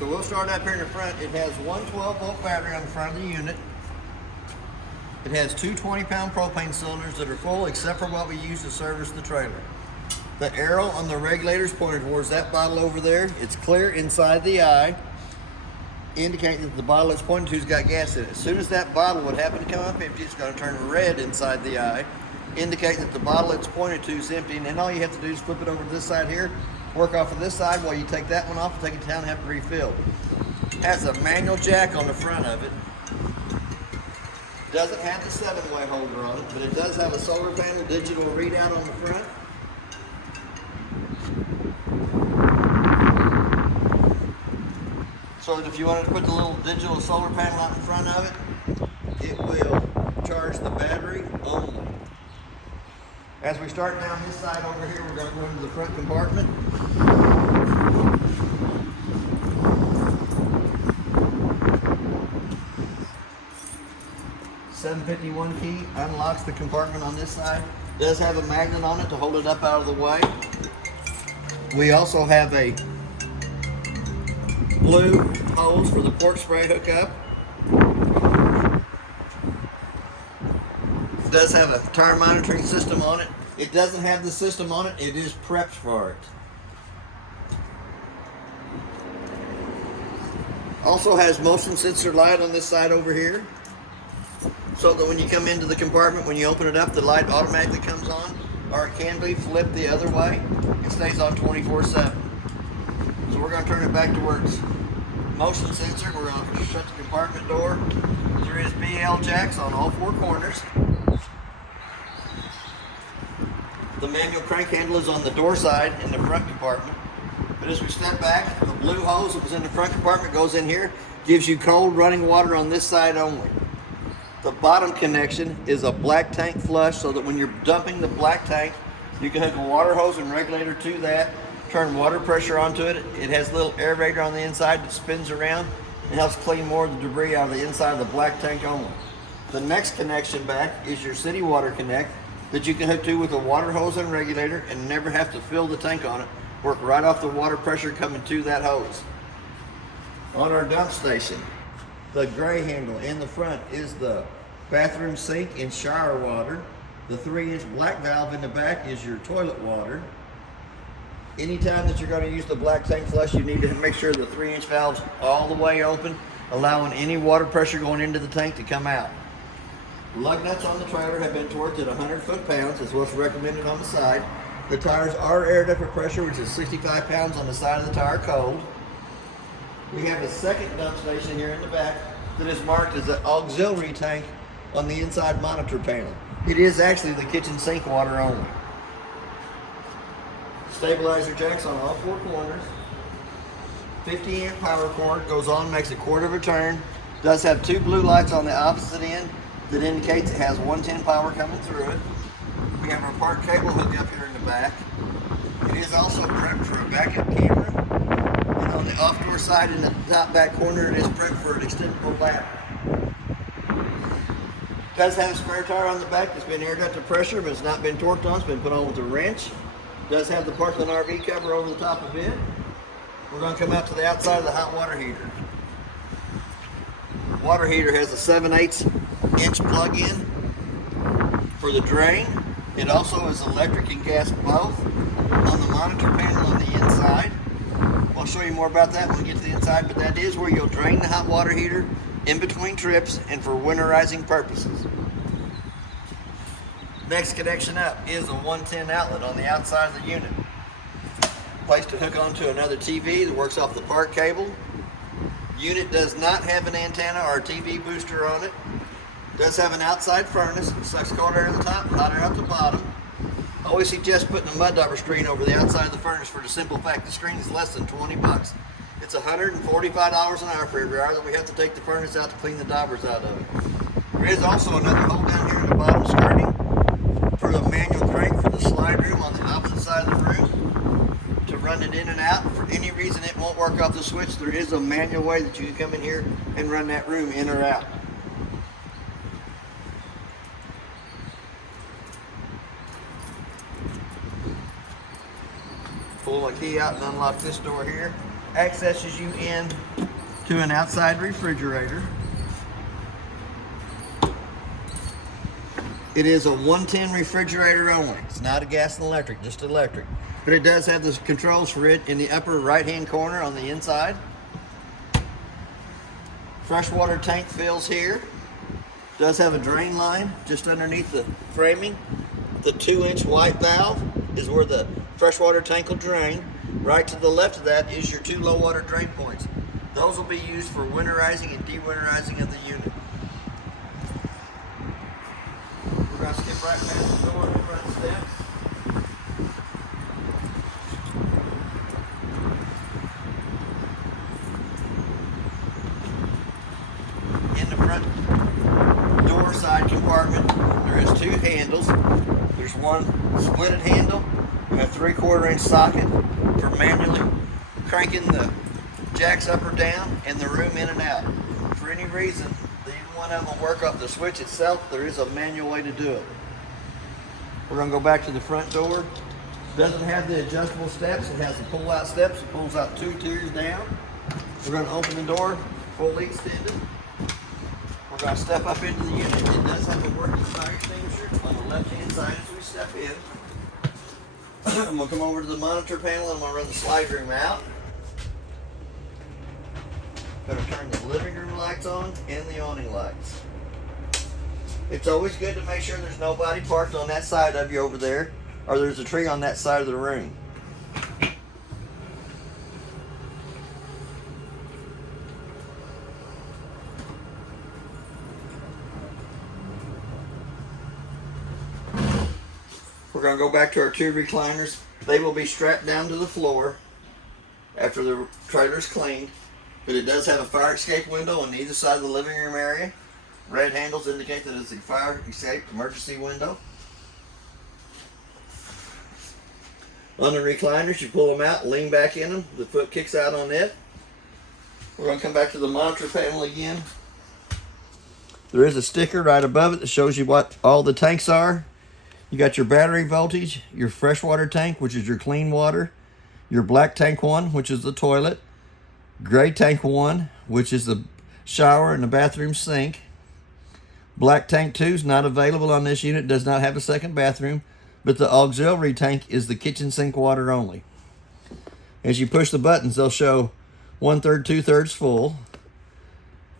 So we'll start up here in the front. It has one 12-volt battery on the front of the unit. It has two 20-pound propane cylinders that are full except for what we use to service the trailer. The arrow on the regulator is pointed towards that bottle over there. It's clear inside the eye, indicating that the bottle it's pointing to has got gas in it. As soon as that bottle would happen to come up empty, it's going to turn red inside the eye, indicating that the bottle it's pointed to is empty. And then all you have to do is flip it over to this side here, work off of this side while you take that one off and take it down and have it refilled. It has a manual jack on the front of it. Doesn't have the 7-way holder on it, but it does have a solar panel digital readout on the front. So that if you wanted to put the little digital solar panel out in front of it, it will charge the battery only. As we start down this side over here, we're going to go into the front compartment. .751 key unlocks the compartment on this side. Does have a magnet on it to hold it up out of the way. We also have a blue hose for the port spray hookup. It does have a tire monitoring system on it. It doesn't have the system on it. It is prepped for it. Also has motion sensor light on this side over here, so that when you come into the compartment, when you open it up, the light automatically comes on, or it can be flipped the other way. It stays on 24/7. So we're going to turn it back to where it's motion sensor. We're going to shut the compartment door. There is BL jacks on all four corners. The manual crank handle is on the door side in the front compartment. But as we step back, the blue hose that was in the front compartment goes in here, gives you cold running water on this side only. The bottom connection is a black tank flush, so that when you're dumping the black tank, you can hook a water hose and regulator to that, turn water pressure onto it. It has a little aerator on the inside that spins around and helps clean more of the debris out of the inside of the black tank only. The next connection back is your city water connect that you can hook to with a water hose and regulator and never have to fill the tank on it. Work right off the water pressure coming to that hose. On our dump station, the gray handle in the front is the bathroom sink and shower water. The 3-inch black valve in the back is your toilet water. Anytime that you're going to use the black tank flush, you need to make sure the 3-inch valve's all the way open, allowing any water pressure going into the tank to come out. Lug nuts on the trailer have been torqued at 100 foot-pounds, is what's recommended on the side. The tires are aired up at pressure, which is 65 pounds on the side of the tire cold. We have a second dump station here in the back that is marked as an auxiliary tank on the inside monitor panel. It is actually the kitchen sink water only. Stabilizer jacks on all four corners. 50 amp power cord goes on, makes a quarter of a turn. Does have two blue lights on the opposite end that indicates it has 110 power coming through it. We have our park cable hooked up here in the back. It is also prepped for a backup camera. And on the off-door side in the top back corner, it is prepped for an extendable ladder. It does have a spare tire on the back that's been aired up to pressure, but it's not been torqued on. It's been put on with a wrench. It does have the Parkland RV cover over the top of it. We're going to come out to the outside of the hot water heater. The water heater has a 7/8" plug-in for the drain. It also is electric and gas both. On the monitor panel on the inside, I'll show you more about that when we get to the inside, but that is where you'll drain the hot water heater in between trips and for winterizing purposes. Next connection up is a 110 outlet on the outside of the unit. Place to hook onto another TV that works off the park cable. Unit does not have an antenna or a TV booster on it. Does have an outside furnace. It sucks cold air at the top, hot air at the bottom. I always suggest putting a mud dauber screen over the outside of the furnace for the simple fact the screen is less than 20 bucks. It's $145 an hour for every hour that we have to take the furnace out to clean the daubers out of it. There is also another hole down here in the bottom skirting for the manual crank for the slide room on the opposite side of the room to run it in and out. If for any reason it won't work off the switch, there is a manual way that you can come in here and run that room in or out. Pull my key out and unlock this door here. accesses you in to an outside refrigerator. It is a 110 refrigerator only. It's not a gas and electric, just electric. But it does have the controls for it in the upper right-hand corner on the inside. Freshwater tank fills here. Does have a drain line just underneath the framing. The 2-inch white valve is where the freshwater tank will drain. Right to the left of that is your 2 low water drain points. Those will be used for winterizing and dewinterizing of the unit. We're going to skip right past the door and the front steps. In the front door side compartment, there is 2 handles. There's one splitted handle and a 3/4 inch socket for manually cranking the jacks up or down and the room in and out. For any reason that you want to have them work off the switch itself, there is a manual way to do it. We're going to go back to the front door. Doesn't have the adjustable steps. It has the pull-out steps. It pulls out 2 tiers down. We're going to open the door fully extended. We're going to step up into the unit. It does have a working fire extinguisher on the left-hand side as we step in. I'm going to come over to the monitor panel and I'm going to run the slide room out. Going to turn the living room lights on and the awning lights. It's always good to make sure there's nobody parked on that side of you over there, or there's a tree on that side of the room. We're going to go back to our 2 recliners. They will be strapped down to the floor after the trailer's cleaned, but it does have a fire escape window on either side of the living room area. Red handles indicate that it's a fire escape emergency window. On the recliners, you pull them out, lean back in them, the foot kicks out on it. We're going to come back to the monitor panel again. There is a sticker right above it that shows you what all the tanks are. You got your battery voltage, your freshwater tank, which is your clean water, your black tank 1, which is the toilet, gray tank 1, which is the shower and the bathroom sink. Black tank 2 is not available on this unit, does not have a second bathroom, but the auxiliary tank is the kitchen sink water only. As you push the buttons, they'll show 1/3, 2/3 full.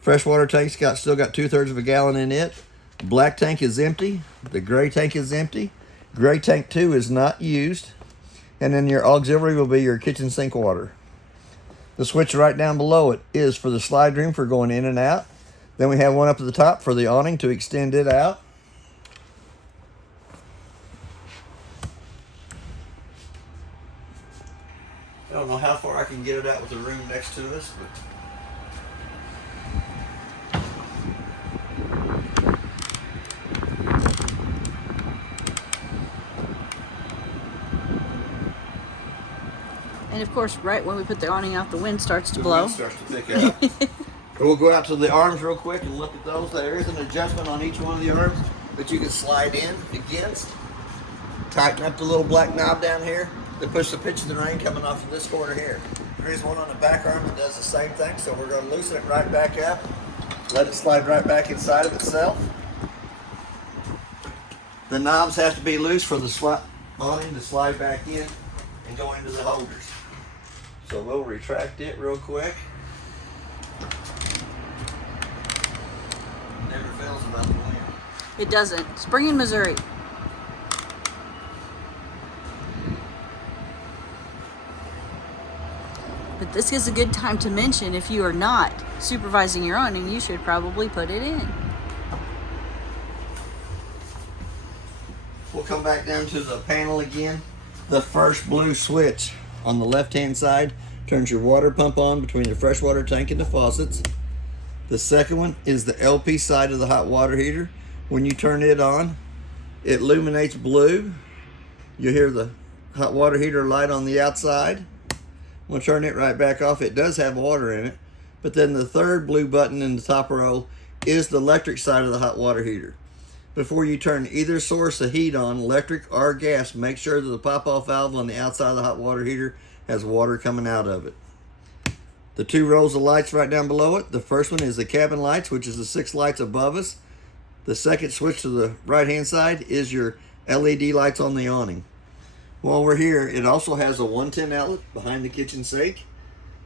Freshwater tank's still got 2/3 of a gallon in it. Black tank is empty. The gray tank is empty. Gray tank 2 is not used. And then your auxiliary will be your kitchen sink water. The switch right down below it is for the slide room for going in and out. Then we have one up at the top for the awning to extend it out. I don't know how far I can get it out with the room next to us, but and of course, right when we put the awning out, the wind starts to blow. The wind starts to pick up. We'll go out to the arms real quick and look at those. There is an adjustment on each one of the arms that you can slide in against. Tighten up the little black knob down here to push the pitch of the rain coming off of this corner here. There is one on the back arm that does the same thing, so we're going to loosen it right back up. Let it slide right back inside of itself. The knobs have to be loose for the awning to slide back in and go into the holders. So we'll retract it real quick. Never fails about the wind. It doesn't. Spring in Missouri. But this is a good time to mention, if you are not supervising your awning, you should probably put it in. We'll come back down to the panel again. The first blue switch on the left-hand side turns your water pump on between the freshwater tank and the faucets. The second one is the LP side of the hot water heater. When you turn it on, it illuminates blue. You hear the hot water heater light on the outside. We'll turn it right back off. It does have water in it. But then the third blue button in the top row is the electric side of the hot water heater. Before you turn either source of heat on, electric or gas, make sure that the pop-off valve on the outside of the hot water heater has water coming out of it. the 2 rows of lights right down below it. The first one is the cabin lights, which is the 6 lights above us. The second switch to the right hand side is your LED lights on the awning. While we're here, it also has a 110 outlet behind the kitchen sink.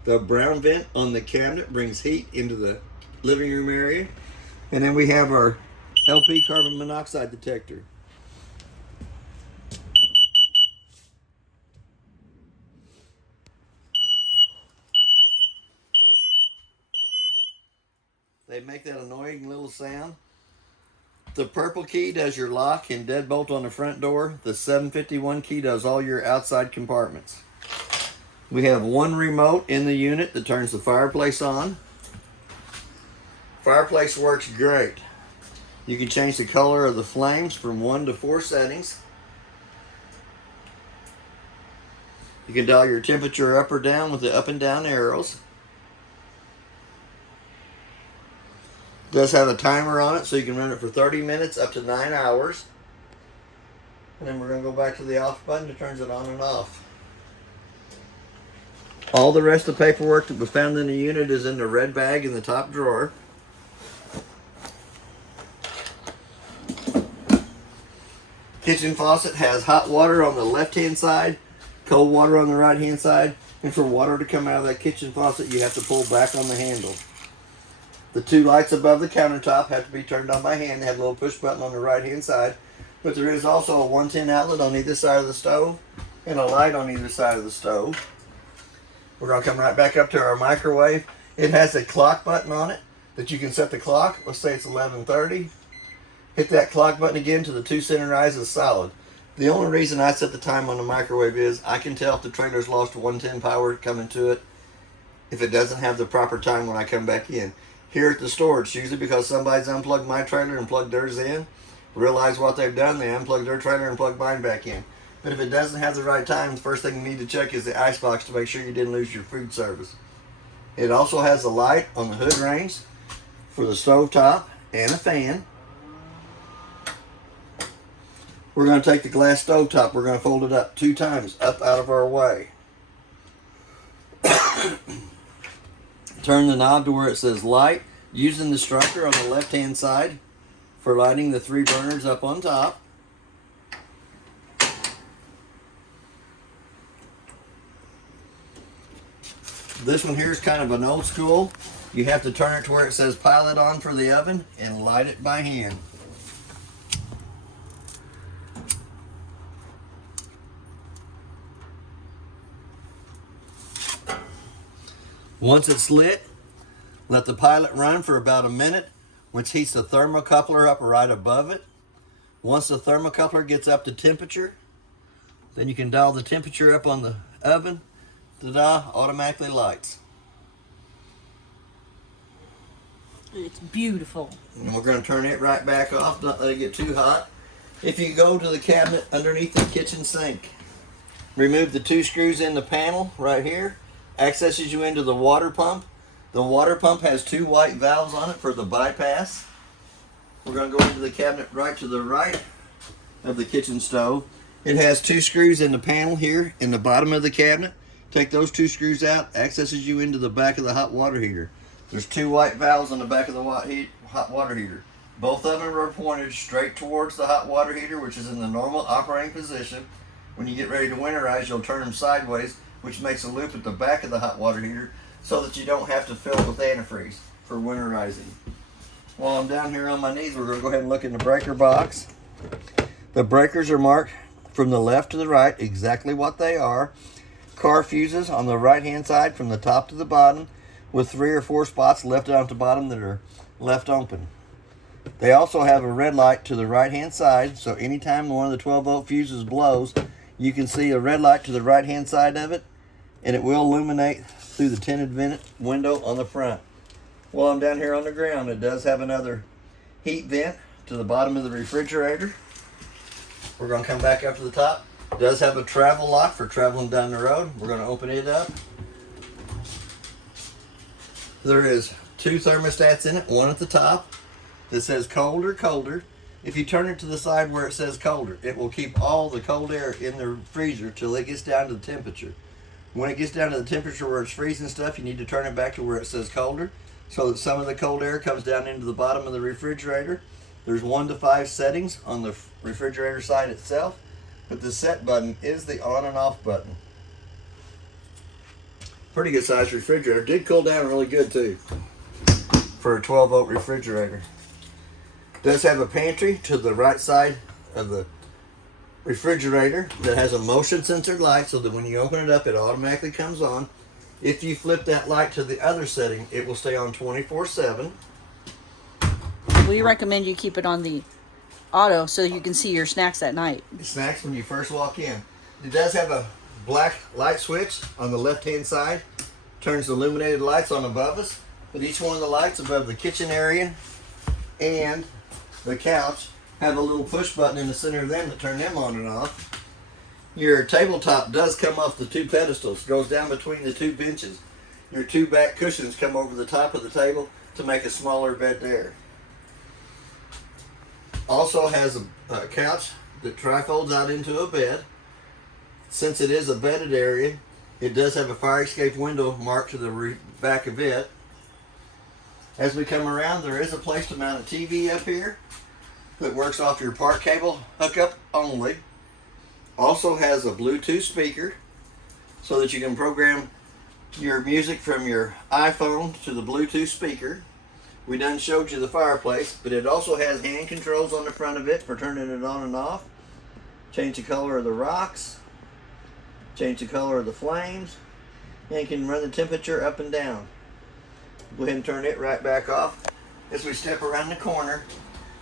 The brown vent on the cabinet brings heat into the living room area. And then we have our LP carbon monoxide detector. They make that annoying little sound. The purple key does your lock and deadbolt on the front door. The 751 key does all your outside compartments. We have one remote in the unit that turns the fireplace on. Fireplace works great. You can change the color of the flames from 1 to 4 settings. You can dial your temperature up or down with the up and down arrows. It does have a timer on it, so you can run it for 30 minutes up to 9 hours. And then we're going to go back to the off button that turns it on and off. All the rest of the paperwork that was found in the unit is in the red bag in the top drawer. Kitchen faucet has hot water on the left hand side, cold water on the right hand side, and for water to come out of that kitchen faucet you have to pull back on the handle. The 2 lights above the countertop have to be turned on by hand. They have a little push button on the right hand side, but there is also a 110 outlet on either side of the stove and a light on either side of the stove. We're going to come right back up to our microwave. It has a clock button on it that you can set the clock. Let's say it's 11:30. Hit that clock button again till the 2 center eyes is solid. The only reason I set the time on the microwave is I can tell if the trailer's lost 110 power coming to it if it doesn't have the proper time when I come back in. Here at the store, it's usually because somebody's unplugged my trailer and plugged theirs in, realize what they've done, they unplugged their trailer and plugged mine back in. But if it doesn't have the right time, the first thing you need to check is the ice box to make sure you didn't lose your food service. It also has a light on the hood range for the stove top and a fan. We're going to take the glass stove top, we're going to fold it up 2 times, up out of our way. Turn the knob to where it says light, using the striker on the left hand side for lighting the 3 burners up on top. This one here is kind of an old school. You have to turn it to where it says pilot on for the oven and light it by hand. Once it's lit, let the pilot run for about a minute, which heats the thermocoupler up right above it. Once the thermocoupler gets up to temperature, then you can dial the temperature up on the oven. Ta-da, automatically lights. It's beautiful. And we're going to turn it right back off, not let it get too hot. If you go to the cabinet underneath the kitchen sink, remove the 2 screws in the panel right here. Accesses you into the water pump. The water pump has 2 white valves on it for the bypass. We're going to go into the cabinet right to the right of the kitchen stove. It has 2 screws in the panel here in the bottom of the cabinet. Take those 2 screws out, accesses you into the back of the hot water heater. There's 2 white valves on the back of the hot water heater. Both of them are pointed straight towards the hot water heater, which is in the normal operating position. When you get ready to winterize, you'll turn them sideways, which makes a loop at the back of the hot water heater so that you don't have to fill it with antifreeze for winterizing. While I'm down here on my knees, we're going to go ahead and look in the breaker box. The breakers are marked from the left to the right, exactly what they are. Car fuses on the right hand side from the top to the bottom, with 3 or 4 spots left out at the bottom that are left open. They also have a red light to the right hand side, so anytime one of the 12-volt fuses blows, you can see a red light to the right hand side of it, and it will illuminate through the tinted vent window on the front. While I'm down here on the ground, it does have another heat vent to the bottom of the refrigerator. We're going to come back up to the top. It does have a travel lock for traveling down the road. We're going to open it up. There is 2 thermostats in it, one at the top that says cold or colder. If you turn it to the side where it says colder, it will keep all the cold air in the freezer till it gets down to the temperature. When it gets down to the temperature where it's freezing stuff, you need to turn it back to where it says colder, so that some of the cold air comes down into the bottom of the refrigerator. There's 1 to 5 settings on the refrigerator side itself, but the set button is the on and off button. Pretty good sized refrigerator. Did cool down really good too for a 12-volt refrigerator. Does have a pantry to the right side of the refrigerator that has a motion sensor light, so that when you open it up it automatically comes on. If you flip that light to the other setting, it will stay on 24/7. We recommend you keep it on the auto so you can see your snacks at night. Snacks when you first walk in. It does have a black light switch on the left hand side. Turns the illuminated lights on above us, but each one of the lights above the kitchen area and the couch have a little push button in the center of them to turn them on and off. Your tabletop does come off the 2 pedestals, goes down between the 2 benches. Your 2 back cushions come over the top of the table to make a smaller bed there. Also has a couch that trifolds out into a bed. Since it is a bedded area, it does have a fire escape window marked to the back of it. As we come around, there is a place to mount a TV up here that works off your park cable hookup only. Also has a Bluetooth speaker so that you can program your music from your iPhone to the Bluetooth speaker. We done showed you the fireplace, but it also has hand controls on the front of it for turning it on and off. Change the color of the rocks, change the color of the flames, and you can run the temperature up and down. Go ahead and turn it right back off. As we step around the corner,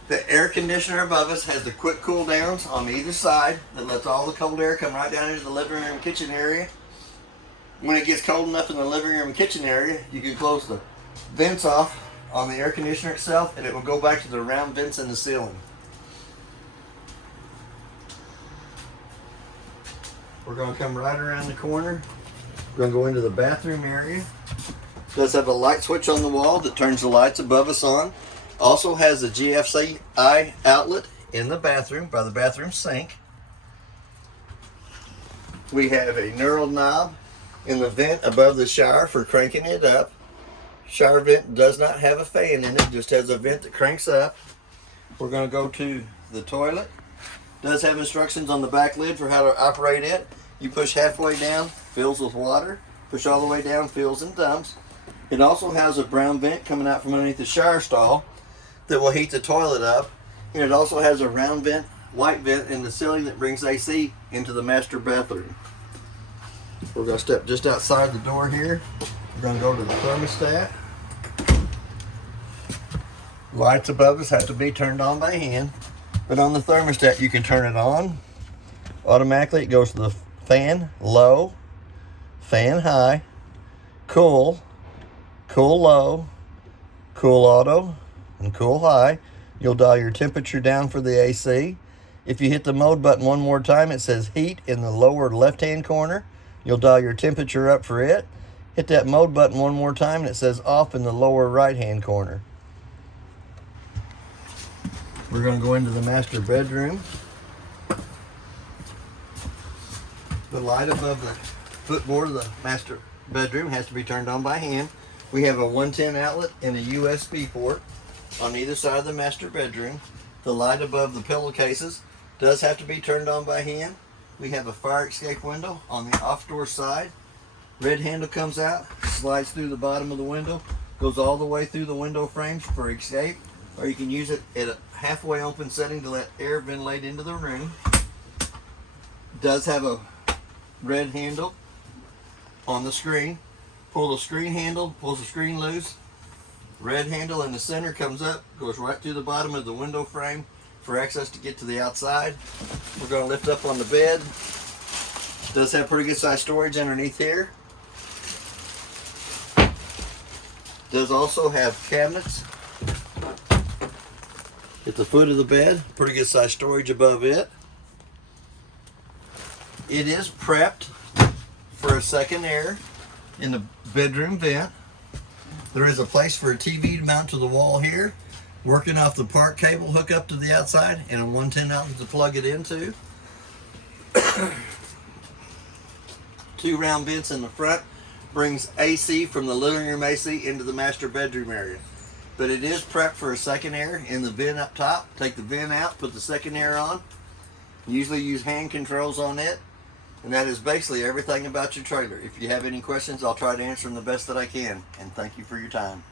the air conditioner above us has the quick cool downs on either side that lets all the cold air come right down into the living room and kitchen area. When it gets cold enough in the living room and kitchen area, you can close the vents off on the air conditioner itself, and it will go back to the round vents in the ceiling. We're going to come right around the corner. We're going to go into the bathroom area. It does have a light switch on the wall that turns the lights above us on. Also has a GFCI outlet in the bathroom by the bathroom sink. We have a knurled knob in the vent above the shower for cranking it up. Shower vent does not have a fan in it, just has a vent that cranks up. We're going to go to the toilet. Does have instructions on the back lid for how to operate it. You push halfway down, fills with water. Push all the way down, fills and dumps. It also has a brown vent coming out from underneath the shower stall that will heat the toilet up. And it also has a round vent, white vent in the ceiling that brings AC into the master bathroom. We're going to step just outside the door here. We're going to go to the thermostat. Lights above us have to be turned on by hand, but on the thermostat you can turn it on. Automatically it goes to the fan low, fan high, cool, cool low, cool auto, and cool high. You'll dial your temperature down for the AC. If you hit the mode button one more time, it says heat in the lower left-hand corner. You'll dial your temperature up for it. Hit that mode button one more time and it says off in the lower right-hand corner. We're going to go into the master bedroom. The light above the footboard of the master bedroom has to be turned on by hand. We have a 110 outlet and a USB port on either side of the master bedroom. The light above the pillowcases does have to be turned on by hand. We have a fire escape window on the off door side. Red handle comes out, slides through the bottom of the window, goes all the way through the window frames for escape, or you can use it at a halfway open setting to let air ventilate into the room. Does have a red handle on the screen. Pull the screen handle, pulls the screen loose. Red handle in the center comes up, goes right through the bottom of the window frame for access to get to the outside. We're going to lift up on the bed. Does have pretty good size storage underneath here. Does also have cabinets at the foot of the bed. Pretty good size storage above it. It is prepped for a second air in the bedroom vent. There is a place for a TV to mount to the wall here, working off the park cable hook up to the outside, and a 110 outlet to plug it into. 2 round vents in the front brings AC from the living room AC into the master bedroom area. But it is prepped for a second air in the vent up top. Take the vent out, put the second air on. Usually use hand controls on it. And that is basically everything about your trailer. If you have any questions, I'll try to answer them the best that I can. And thank you for your time.